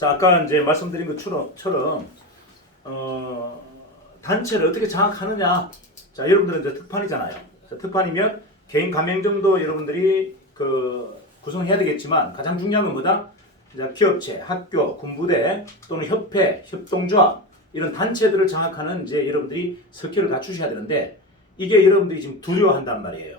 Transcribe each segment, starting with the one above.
자, 아까 이제 말씀드린 것처럼 단체를 어떻게 장악하느냐. 자, 여러분들은 이제 특판이잖아요. 자, 특판이면 개인 가맹점도 여러분들이 구성해야 되겠지만 가장 중요한 건 뭐다? 이제 기업체, 학교, 군부대 또는 협회, 협동조합 이런 단체들을 장악하는 이제 여러분들이 스킬을 갖추셔야 되는데 이게 여러분들이 지금 두려워한단 말이에요.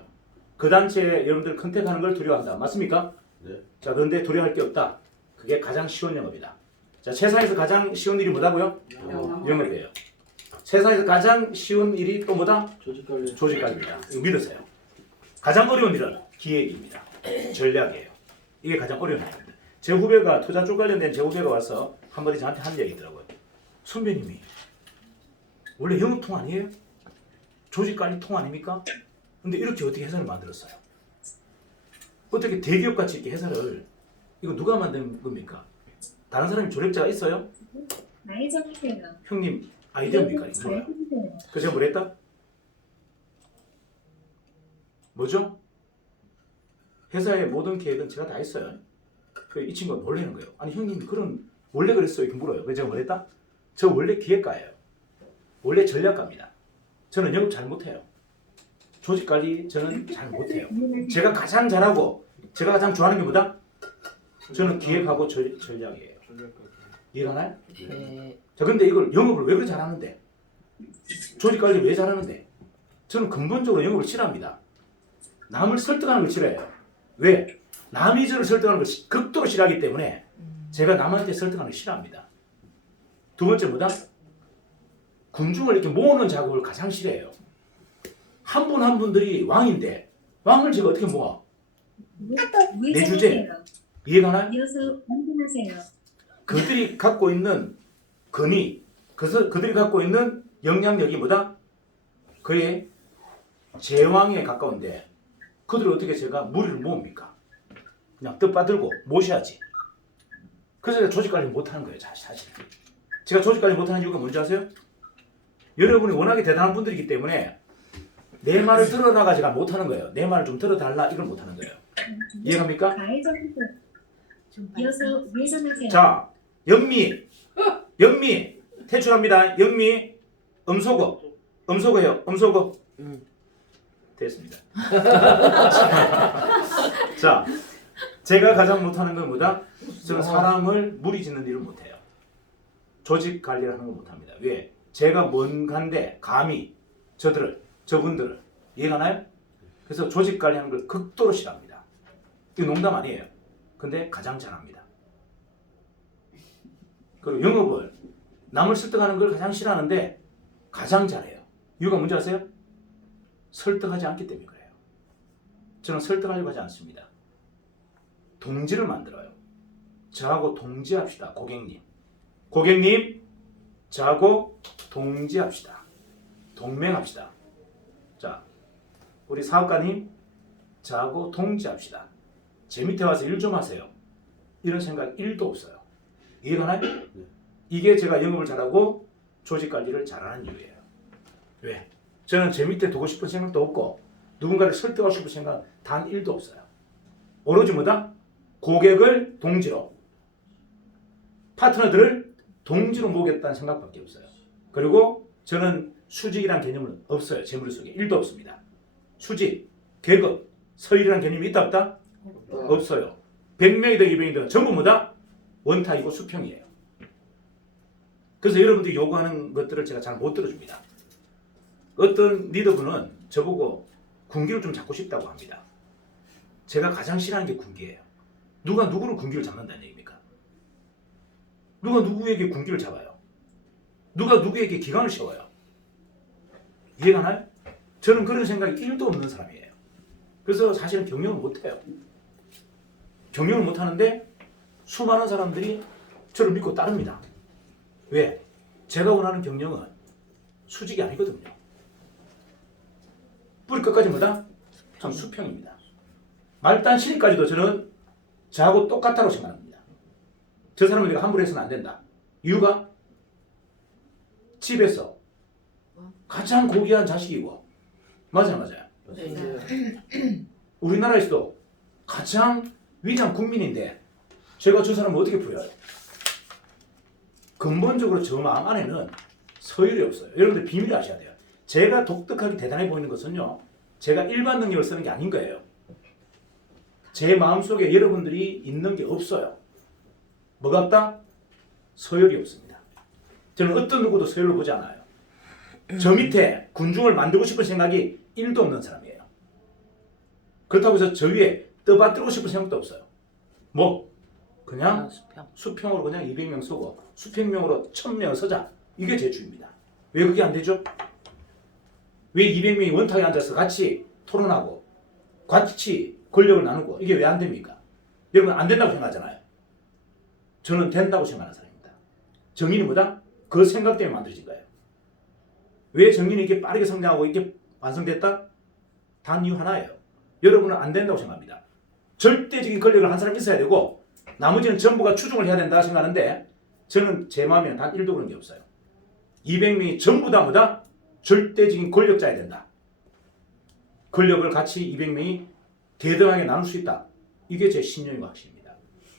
그 단체에 여러분들 컨택하는 걸 두려워한다. 맞습니까? 네. 자, 그런데 두려워할 게 없다. 그게 가장 쉬운 영업이다. 자, 세상에서 가장 쉬운 일이 뭐다고요? 영업이에요. 세상에서 가장 쉬운 일이 또 뭐다? 조직 관리입니다. 이거 믿으세요. 가장 어려운 일은 기획입니다. 전략이에요. 이게 가장 어려운 일입니다. 제 후배가 투자 쪽 관련된 제 후배가 와서 한마디 저한테 한 얘기 있더라고요. 선배님이 원래 영업통 아니에요? 조직 관리 통 아닙니까? 근데 이렇게 어떻게 회사를 만들었어요? 어떻게 대기업 같이 이렇게 회사를 이거 누가 만든 겁니까? 다른 사람이 조력자가 있어요? 형님 아이디어입니까? 이거 뭐야? 그래서 제가 뭘 했다? 뭐죠? 회사의 모든 계획은 제가 다 했어요. 이 친구가 놀라는 거예요. 아니 형님이 그런 원래 그랬어요? 이렇게 물어요. 그래서 제가 뭘 했다? 저 원래 기획가예요. 원래 전략가입니다. 저는 영업 잘 못해요. 조직 관리 저는 잘 못해요. 제가 가장 잘하고 제가 가장 좋아하는 게 뭐다? 저는 기획하고 전략이에요. 이해가나요? 네. 자, 근데 이걸 영업을 왜 그렇게 잘하는데? 조직 관리 왜 잘하는데? 저는 근본적으로 영업을 싫어합니다. 남을 설득하는 걸 싫어해요. 왜? 남이 저를 설득하는 걸 극도로 싫어하기 때문에 제가 남한테 설득하는 걸 싫어합니다. 두 번째 뭐다? 군중을 이렇게 모으는 작업을 가장 싫어해요. 한 분 한 분들이 왕인데 왕을 제가 어떻게 모아? 내 주제 이해가나요? 그들이 갖고 있는 권위, 그들이 갖고 있는 영향력이 뭐다? 그의 제왕에 가까운데 그들을 어떻게 제가 무리를 모읍니까? 그냥 뜻받들고 모셔야지. 그래서 제가 조직관리 못하는 거예요. 사실 제가 조직관리 못하는 이유가 뭔지 아세요? 여러분이 워낙에 대단한 분들이기 때문에 내 말을 들어다가 제가 못하는 거예요. 내 말을 좀 들어달라 이걸 못하는 거예요. 이해갑니까? 자, 영미 퇴출합니다. 영미 음소거예요. 음소거 됐습니다. 자, 제가 가장 못하는 건 뭐다? 저는 사람을 무리짓는 일을 못해요. 조직 관리를 하는 걸 못합니다. 왜? 제가 뭔가인데 감히 저분들을 이해가나요? 그래서 조직 관리하는 걸 극도로 싫어합니다. 이거 농담 아니에요. 근데 가장 잘합니다. 그리고 영업을 남을 설득하는 걸 가장 싫어하는데 가장 잘해요. 이유가 뭔지 아세요? 설득하지 않기 때문에 그래요. 저는 설득하려고 하지 않습니다. 동지를 만들어요. 저하고 동지합시다. 고객님 저하고 동지합시다. 동맹합시다. 자, 우리 사업가님 저하고 동지합시다. 제 밑에 와서 일 좀 하세요. 이런 생각 1도 없어요. 이해가나요? 이게 제가 영업을 잘하고 조직 관리를 잘하는 이유예요. 왜? 저는 제 밑에 두고 싶은 생각도 없고 누군가를 설득하고 싶은 생각 단 1도 없어요. 오로지 뭐다? 고객을 동지로, 파트너들을 동지로 모으겠다는 생각밖에 없어요. 그리고 저는 수직이라는 개념은 없어요. 제 머릿속에 1도 없습니다. 수직, 계급, 서열이라는 개념이 있다 없다? 없어요. 100명이든 200명이든 전부 뭐다? 원탁이고 수평이에요. 그래서 여러분들이 요구하는 것들을 제가 잘 못 들어줍니다. 어떤 리더분은 저보고 군기를 좀 잡고 싶다고 합니다. 제가 가장 싫어하는 게 군기예요. 누가 누구를 군기를 잡는다는 얘기입니까? 누가 누구에게 군기를 잡아요? 누가 누구에게 기강을 씌워요? 이해가나요? 저는 그런 생각이 1도 없는 사람이에요. 그래서 사실은 경영을 못해요. 경영을 못하는데 수많은 사람들이 저를 믿고 따릅니다. 왜? 제가 원하는 경영은 수직이 아니거든요. 뿌리 끝까지 뭐다? 전 수평입니다. 말단 신입까지도 저는 저하고 똑같다고 생각합니다. 저 사람은 내가 함부로 해서는 안 된다. 이유가 집에서 가장 고귀한 자식이고 맞아요. 우리나라에서도 가장 위대한 국민인데 제가 저 사람을 어떻게 부려요? 근본적으로 저 마음 안에는 서열이 없어요. 여러분들 비밀을 아셔야 돼요. 제가 독특하게 대단해 보이는 것은요, 제가 일반 능력을 쓰는 게 아닌 거예요. 제 마음속에 여러분들이 있는 게 없어요. 뭐가 없다? 서열이 없습니다. 저는 어떤 누구도 서열을 보지 않아요. 저 밑에 군중을 만들고 싶은 생각이 1도 없는 사람이에요. 그렇다고 해서 저 위에 떠받들고 싶은 생각도 없어요. 뭐 그냥 수평으로 그냥 200명 서고 수평명으로 1000명 서자. 이게 제 주입니다. 왜 그게 안 되죠? 왜 200명이 원탁에 앉아서 같이 토론하고 같이 권력을 나누고 이게 왜 안 됩니까? 여러분 안 된다고 생각하잖아요. 저는 된다고 생각하는 사람입니다. 정의는 뭐다? 그 생각 때문에 만들어진 거예요. 왜 정의는 이렇게 빠르게 성장하고 이렇게 완성됐다? 단 이유 하나예요. 여러분은 안 된다고 생각합니다. 절대적인 권력을 한 사람 있어야 되고 나머지는 전부가 추종을 해야 된다 생각하는데 저는 제 마음에는 단 1도 그런 게 없어요. 200명이 전부 다 뭐다? 절대적인 권력자야 된다. 권력을 같이 200명이 대등하게 나눌 수 있다. 이게 제 신념과 확신입니다.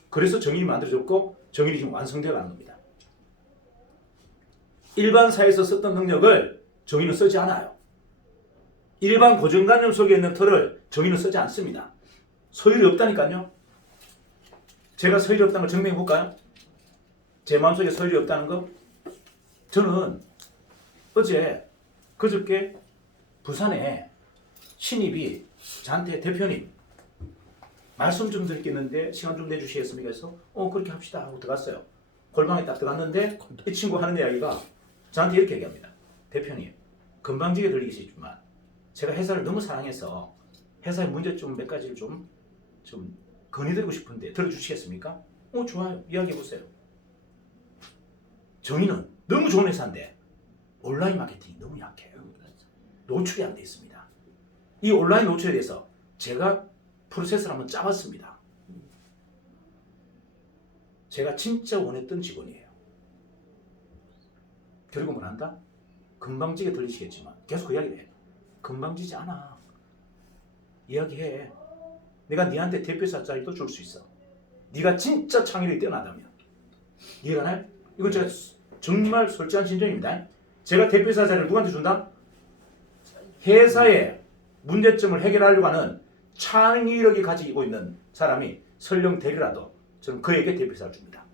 그래서 정의를 만들어졌고 정의를 지금 완성되어 가는 겁니다. 일반 사회에서 썼던 능력을 정의는 쓰지 않아요. 일반 고정관념 속에 있는 틀을 정의는 쓰지 않습니다. 서열이 없다니까요. 제가 서열이 없다는 걸 증명해 볼까요? 제 마음속에 서열이 없다는 거? 저는 어제 그저께 부산에 신입이 저한테 대표님 말씀 좀 드릴 게 있는데 시간 좀 내주시겠습니까? 해서 그렇게 합시다 하고 들어갔어요. 골방에 딱 들어갔는데 이 친구 하는 이야기가 저한테 이렇게 얘기합니다. 대표님 건방지게 들리시지만 제가 회사를 너무 사랑해서 회사의 문제점 몇 가지를 좀 건의드리고 싶은데 들어주시겠습니까? 좋아요. 이야기해보세요. 정의는 너무 좋은 회사인데 온라인 마케팅이 너무 약해요. 노출이 안 돼 있습니다. 이 온라인 노출에 대해서 제가 프로세스를 한번 짜봤습니다. 제가 진짜 원했던 직원이에요. 그리고 뭘 한다? 건방지게 들리시겠지만 계속 그 이야기를 해. 건방지지 않아. 이야기해. 내가 네한테 대표이사 자리도 줄 수 있어. 네가 진짜 창의력이 뛰어나다면. 이해가 나요? 이건 제가 정말 솔직한 진정입니다. 제가 대표이사 자리를 누구한테 준다? 회사의 문제점을 해결하려고 하는 창의력이 가지고 있는 사람이 설령 되리라도 저는 그에게 대표이사를 줍니다.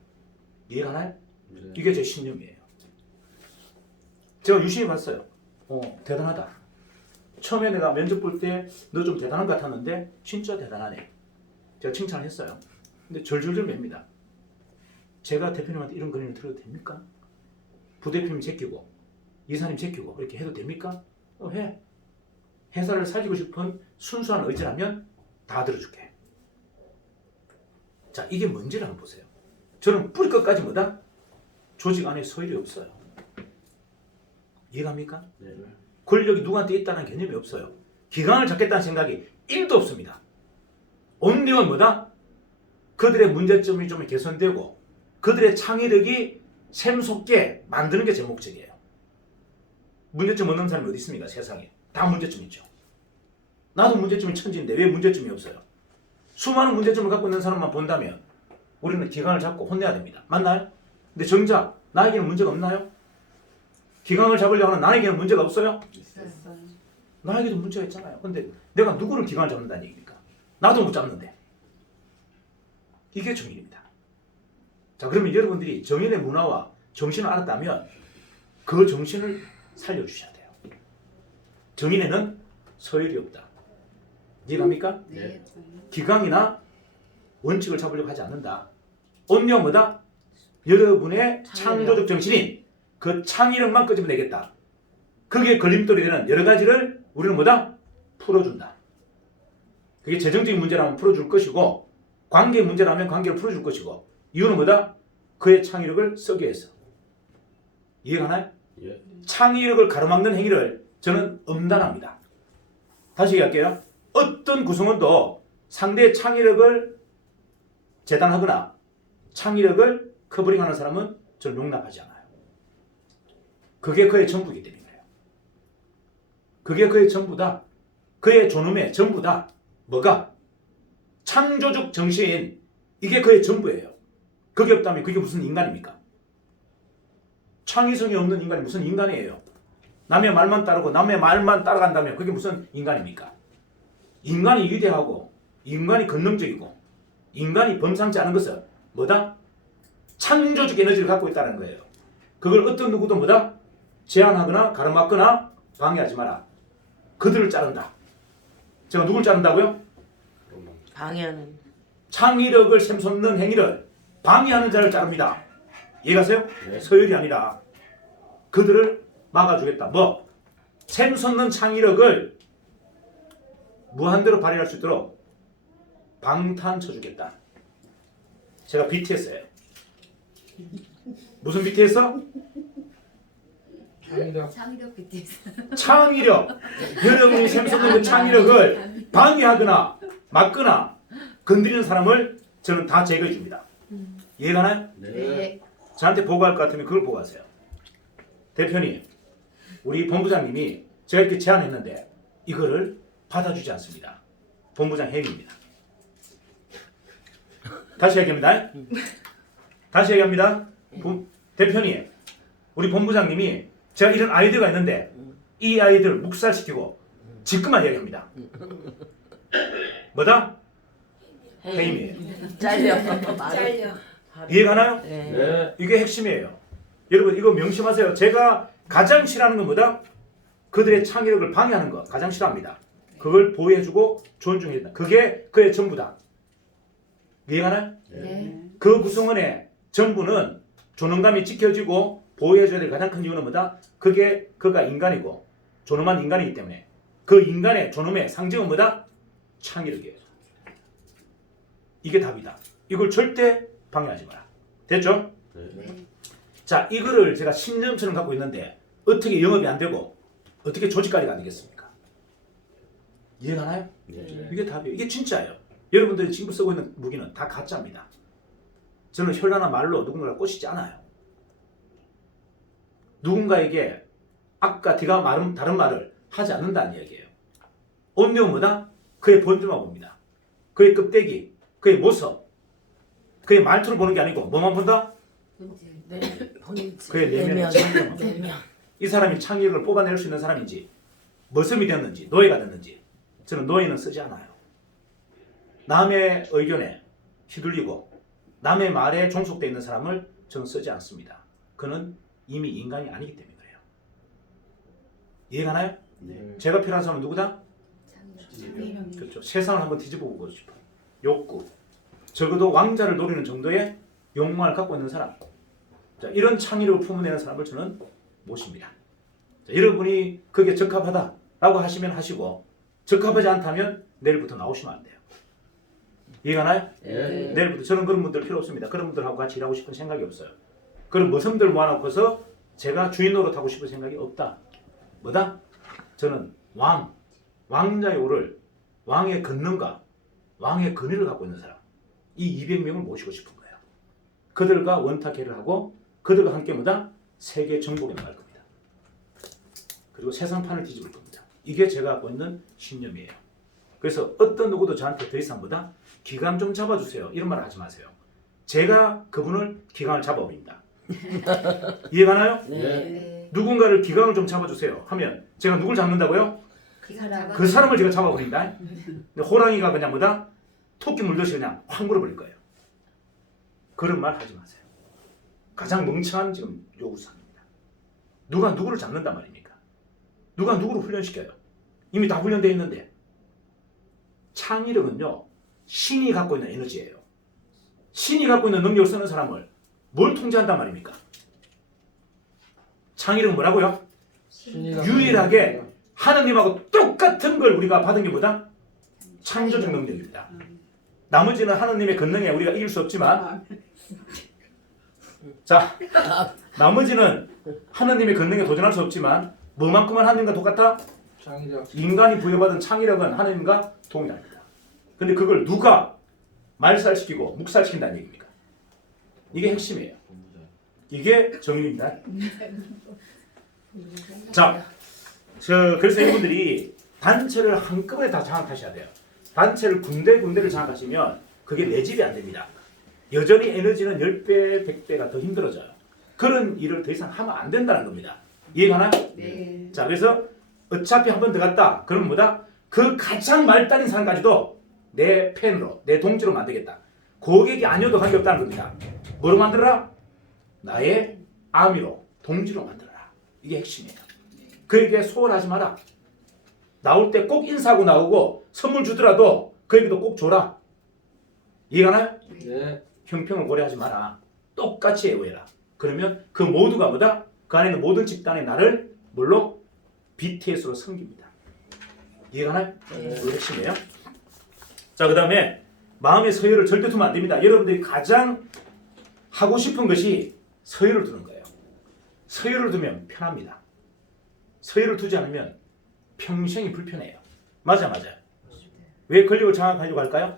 이해가 나요? 네. 이게 제 신념이에요. 제가 유심히 봤어요. 대단하다. 처음에 내가 면접 볼 때 너 좀 대단한 것 같았는데 진짜 대단하네. 제가 칭찬을 했어요. 근데 절절절 맵니다. 제가 대표님한테 이런 건의를 드려도 됩니까? 부대표님 제끼고 이사님 제끼고 이렇게 해도 됩니까? 해. 회사를 살리고 싶은 순수한 의지라면 다 들어줄게. 자, 이게 뭔지를 한번 보세요. 저는 뿌리 끝까지 뭐다? 조직 안에 서열이 없어요. 이해갑니까? 네. 권력이 누구한테 있다는 개념이 없어요. 기강을 잡겠다는 생각이 1도 없습니다. 온리는 뭐다? 그들의 문제점이 좀 개선되고 그들의 창의력이 샘솟게 만드는 게 제 목적이에요. 문제점 없는 사람이 어디 있습니까? 세상에. 다 문제점 있죠. 나도 문제점이 천지인데 왜 문제점이 없어요? 수많은 문제점을 갖고 있는 사람만 본다면 우리는 기강을 잡고 혼내야 됩니다. 맞나요? 근데 정작 나에게는 문제가 없나요? 기강을 잡으려고 하는 나에게는 문제가 없어요? 있어요. 나에게도 문제가 있잖아요. 근데 내가 누구를 기강을 잡는다는 얘기입니까? 나도 못 잡는데. 이게 정의입니다. 자, 그러면 여러분들이 정의의 문화와 정신을 알았다면 그 정신을 살려주셔야 돼요. 정의에는 서열이 없다. 이해갑니까? 네. 기강이나 원칙을 잡으려고 하지 않는다. 온유한 뭐다? 여러분의 창조적 정신인 그 창의력만 끄집어내겠다. 그게 걸림돌이 되는 여러 가지를 우리는 뭐다? 풀어준다. 그게 재정적인 문제라면 풀어줄 것이고 관계 문제라면 관계를 풀어줄 것이고 이유는 뭐다? 그의 창의력을 쓰기 위해서. 이해가나요? 예. 창의력을 가로막는 행위를 저는 엄단합니다. 다시 얘기할게요. 어떤 구성원도 상대의 창의력을 재단하거나 창의력을 커버링하는 사람은 저는 용납하지 않아요. 그게 그의 전부이기 때문이에요. 그게 그의 전부다. 그의 존엄의 전부다. 뭐가? 창조적 정신. 이게 그의 전부예요. 그게 없다면 그게 무슨 인간입니까? 창의성이 없는 인간이 무슨 인간이에요? 남의 말만 따르고 남의 말만 따라간다면 그게 무슨 인간입니까? 인간이 위대하고 인간이 권능적이고 인간이 범상치 않은 것은 뭐다? 창조적 에너지를 갖고 있다는 거예요. 그걸 어떤 누구도 뭐다? 제한하거나 가로막거나 방해하지 마라. 그들을 자른다. 제가 누굴 자른다고요? 방해하는. 창의력을 샘솟는 행위를 방해하는 자를 자릅니다. 이해가세요? 네. 서열이 아니라 그들을 막아주겠다. 뭐? 샘솟는 창의력을 무한대로 발휘할 수 있도록 방탄쳐주겠다. 제가 BTS예요. 무슨 BTS? 창의력 BTS. 창의력. 여러분이 샘솟는 그 창의력을 방해하거나 막거나 건드리는 사람을 저는 다 제거해 줍니다. 이해가나요? 네. 저한테 보고할 것 같으면 그걸 보고하세요. 대표님, 우리 본부장님이 제가 이렇게 제안했는데 이거를 받아주지 않습니다. 본부장 해임입니다. 다시 얘기합니다. 다시 얘기합니다. 대표님, 우리 본부장님이 제가 이런 아이디어가 있는데 이 아이들 묵살시키고 지금만 얘기합니다. 뭐다? 해임이에요. 잘려. 잘려. 이해가나요? 네. 네. 이게 핵심이에요. 여러분 이거 명심하세요. 제가 가장 싫어하는 건 뭐다? 그들의 창의력을 방해하는 거 가장 싫어합니다. 그걸 보호해주고 존중해준다. 그게 그의 전부다. 이해가나요? 네. 그 구성원의 전부는 존엄감이 지켜지고 보호해줘야 될 가장 큰 이유는 뭐다? 그가 인간이고 존엄한 인간이기 때문에 그 인간의 존엄의 상징은 뭐다? 창의력이에요. 이게 답이다. 이걸 절대 방해하지 마라. 됐죠? 네. 자, 이거를 제가 10년처럼 갖고 있는데 어떻게 영업이 안 되고 어떻게 조직 관리가 안 되겠습니까? 이해가나요? 네. 이게 답이에요. 이게 진짜예요. 여러분들이 지금 쓰고 있는 무기는 다 가짜입니다. 저는 현란한 말로 누군가를 꼬시지 않아요. 누군가에게 아까 네가 다른 말을 하지 않는다는 이야기예요. 온유는 뭐다? 그의 본질만 봅니다. 그의 껍데기, 그의 모습, 그의 말투를 보는 게 아니고 뭐만 본다? 네. 본인지. 그의 내면의 창의력만 봅니다. 내면. 이 사람이 창의력을 뽑아낼 수 있는 사람인지 머슴이 됐는지 노예가 됐는지 저는 노예는 쓰지 않아요. 남의 의견에 휘둘리고 남의 말에 종속되어 있는 사람을 저는 쓰지 않습니다. 그는 이미 인간이 아니기 때문에 그래요. 이해가나요? 네. 제가 필요한 사람은 누구다? 창의력. 그렇죠. 세상을 한번 뒤집어 보고 싶어요. 욕구. 적어도 왕자를 노리는 정도의 욕망을 갖고 있는 사람. 자, 이런 창의력을 품어내는 사람을 저는 모십니다. 자, 여러분이 그게 적합하다라고 하시면 하시고 적합하지 않다면 내일부터 나오시면 안 돼요. 이해가나요? 네. 내일부터 저는 그런 분들 필요 없습니다. 그런 분들하고 같이 일하고 싶은 생각이 없어요. 그런 머슴들 모아놓고서 제가 주인 노릇하고 싶은 생각이 없다. 뭐다? 저는 왕자에 오를 왕의 권능과 왕의 권위를 갖고 있는 사람 이 200명을 모시고 싶은 거예요. 그들과 원탁회를 하고 그들과 함께 뭐다? 세계 정복에 나갈 겁니다. 그리고 세상판을 뒤집을 겁니다. 이게 제가 갖고 있는 신념이에요. 그래서 어떤 누구도 저한테 더 이상 뭐다? 기강 좀 잡아주세요. 이런 말 하지 마세요. 제가 그분을 기강을 잡아버립니다. 이해가나요? 네. 네. 누군가를 기강을 좀 잡아주세요 하면 제가 누굴 잡는다고요? 그 사람을 제가 잡아버린다. 근데 호랑이가 그냥 뭐다? 토끼 물듯이 그냥 확 물어버릴 거예요. 그런 말 하지 마세요. 가장 멍청한 지금 요구사항입니다. 누가 누구를 잡는단 말입니까? 누가 누구를 훈련시켜요? 이미 다 훈련되어 있는데. 창의력은요 신이 갖고 있는 에너지예요. 신이 갖고 있는 능력을 쓰는 사람을 뭘 통제한단 말입니까? 창의력은 뭐라고요? 유일하게 하느님하고 똑같은 걸 우리가 받은 게 뭐다? 창조적 능력입니다. 나머지는 하느님의 권능에 우리가 이길 수 없지만 자 나머지는 하느님의 권능에 도전할 수 없지만 뭐만큼은 하느님과 똑같다? 창의력. 인간이 부여받은 창의력은 하느님과 동일합니다. 근데 그걸 누가 말살시키고 묵살시킨다는 얘기입니까? 이게 핵심이에요. 이게 정의입니다. 자, 그래서 여러분들이 단체를 한꺼번에 다 장악하셔야 돼요. 단체를 군데군데를 장악하시면 그게 내 집이 안 됩니다. 여전히 에너지는 10배, 100배가 더 힘들어져요. 그런 일을 더 이상 하면 안 된다는 겁니다. 이해가나요? 네. 자, 그래서 어차피 한 번 더 갔다. 그러면 뭐다? 그 가장 말단인 사람까지도 내 팬으로, 내 동지로 만들겠다. 고객이 아니어도 관계없다는 겁니다. 뭐로 만들어라? 나의 아미로, 동지로 만들어라. 이게 핵심이에요. 그에게 소홀하지 마라. 나올 때 꼭 인사하고 나오고 선물 주더라도 그에게도 꼭 줘라. 이해가나요? 네. 형평을 고려하지 마라. 똑같이 애호해라. 그러면 그 모두가 뭐다? 그 안에 있는 모든 집단의 나를 뭘로? BTS로 섬깁니다. 이해가나요? 네. 그 핵심이에요. 자, 그 다음에 마음의 서열을 절대 두면 안 됩니다. 여러분들이 가장 하고 싶은 것이 서열을 두는 거예요. 서열을 두면 편합니다. 서열을 두지 않으면 평생이 불편해요. 맞아요. 왜 권력을 장악하려고 할까요?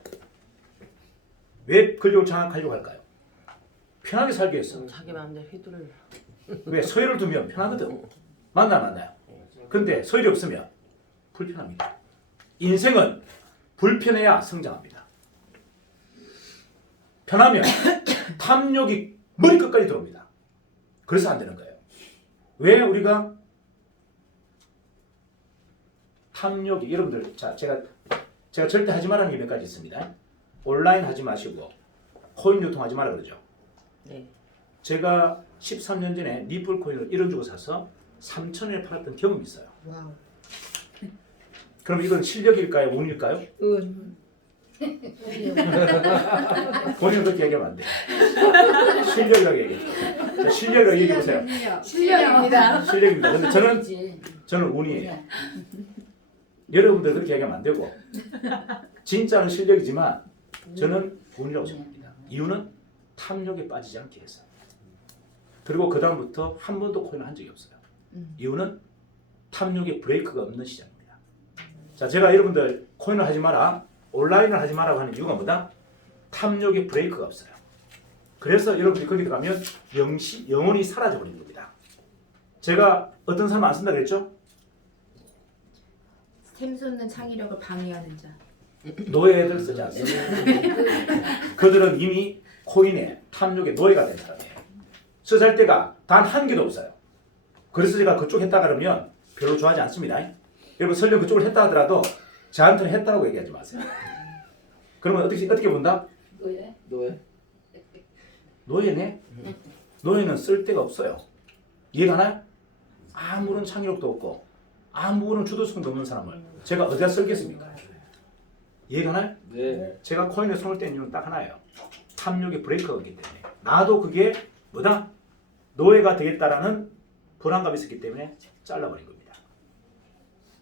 왜 권력을 장악하려고 할까요? 편하게 살기 위해서. 자기 마음대로 휘두르려. 왜? 서열을 두면 편하거든. 맞나요? 근데 서열이 없으면 불편합니다. 인생은 불편해야 성장합니다. 편하면 탐욕이 머리끝까지 들어옵니다. 그래서 안 되는 거예요. 왜 우리가 탐욕이, 여러분들, 자, 제가 절대 하지 말라는 게 몇 가지 있습니다. 온라인 하지 마시고 코인 유통하지 말라 그러죠. 네. 제가 13년 전에 니플 코인을 1원 주고 사서 3,000원에 팔았던 경험이 있어요. 와우. 그럼 이건 실력일까요? 운일까요? 본인은 그렇게 얘기하면 안 돼. 실력이라고 얘기해요. 자, 실력이라고 얘기해보세요. 실력입니다. 실력입니다. 근데 저는 운이에요. 여러분들 그렇게 얘기하면 안 되고, 진짜는 실력이지만 저는 운이라고 생각합니다. 이유는 탐욕에 빠지지 않게 해서. 그리고 그 다음부터 한 번도 코인을 한 적이 없어요. 이유는 탐욕에 브레이크가 없는 시장입니다. 자, 제가 여러분들 코인을 하지 마라, 온라인을 하지 마라고 하는 이유가 뭐다? 탐욕에 브레이크가 없어요. 그래서 여러분들이 거기 들어가면 영혼이 사라져버리는 겁니다. 제가 어떤 사람 안 쓴다 그랬죠? 샘솟는 창의력을 방해하는 자. 노예들 쓰지 않습니다. 그들은 이미 코인에 탐욕의 노예가 된 사람이에요. 서살 때가 단 한 개도 없어요. 그래서 제가 그쪽 했다 그러면 별로 좋아하지 않습니다. 여러분 설령 그쪽을 했다 하더라도 저한테는 했다고 얘기하지 마세요. 그러면 어떻게 본다? 뭐예? 노예. 노예네? 노예는 쓸 데가 없어요. 이해가나요? 아무런 창의력도 없고 아무런 주도성도 없는 사람을 제가 어디다 쓸겠습니까? 이해가나요? 네. 제가 코인에 손을 뗀 이유는 딱 하나예요. 탐욕의 브레이크가 없기 때문에. 나도 그게 뭐다? 노예가 되겠다라는 불안감이 있었기 때문에 잘라버린 겁니다.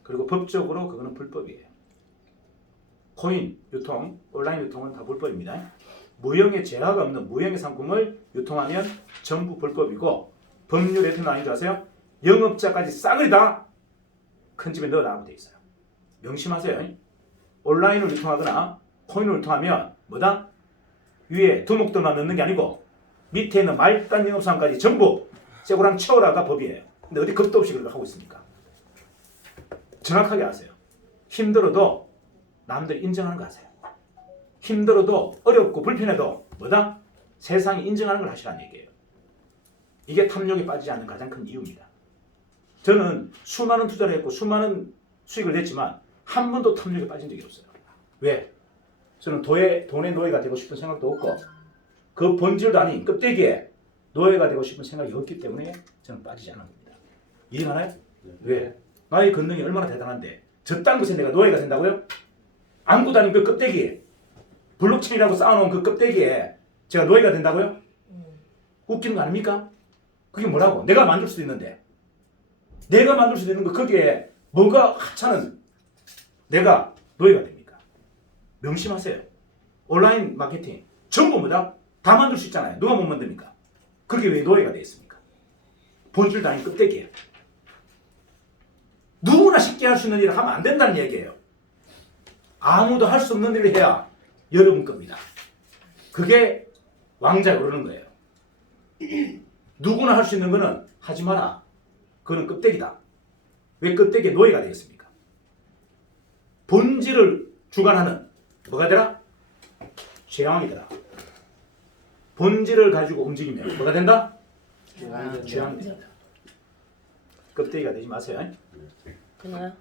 그리고 법적으로 그거는 불법이에요. 코인 유통, 온라인 유통은 다 불법입니다. 무형의 제한가 없는 무형의 상품을 유통하면 전부 불법이고, 법률에 어떻게 나뉘는 줄 아세요? 영업자까지 싸그리 다 큰 집에 넣어놔면 돼 있어요. 명심하세요. 온라인을 유통하거나 코인을 유통하면 뭐다? 위에 두목들만 넣는 게 아니고 밑에 있는 말단 영업사항까지 전부 쇠고랑 채워라가 법이에요. 근데 어디 겁도 없이 그렇게 하고 있습니까? 정확하게 아세요. 힘들어도 남들이 인정하는 거 아세요. 힘들어도 어렵고 불편해도 뭐다? 세상이 인정하는 걸 하시라는 얘기예요. 이게 탐욕에 빠지지 않는 가장 큰 이유입니다. 저는 수많은 투자를 했고 수많은 수익을 냈지만 한 번도 탐욕에 빠진 적이 없어요. 왜? 저는 돈의 노예가 되고 싶은 생각도 없고 그 본질도 아닌 껍데기에 노예가 되고 싶은 생각이 없기 때문에 저는 빠지지 않은 겁니다. 이해가나요? 왜? 나의 권능이 얼마나 대단한데 저딴 것에 내가 노예가 된다고요? 안고 다니는 그 껍데기에, 블록체인이라고 쌓아놓은 그 껍데기에 제가 노예가 된다고요? 웃기는 거 아닙니까? 그게 뭐라고? 내가 만들 수도 있는데, 내가 만들 수 있는 거 거기에 뭐가 하찮은 내가 노예가 됩니까? 명심하세요. 온라인 마케팅 전부 뭐다? 다 만들 수 있잖아요. 누가 못 만듭니까? 그게 왜 노예가 되어 있습니까? 본질도 아닌 껍데기에. 누구나 쉽게 할 수 있는 일을 하면 안 된다는 얘기예요. 아무도 할 수 없는 일을 해야 여러분 겁니다. 그게 왕자에 오르는 거예요. 누구나 할 수 있는 거는 하지 마라. 그거는 껍데기다. 왜 껍데기에 노예가 되겠습니까? 본질을 주관하는 뭐가 되라? 제왕이 되라. 본질을 가지고 움직이면 뭐가 된다? 취향입니다. 껍데기가 되지 마세요. 그나요?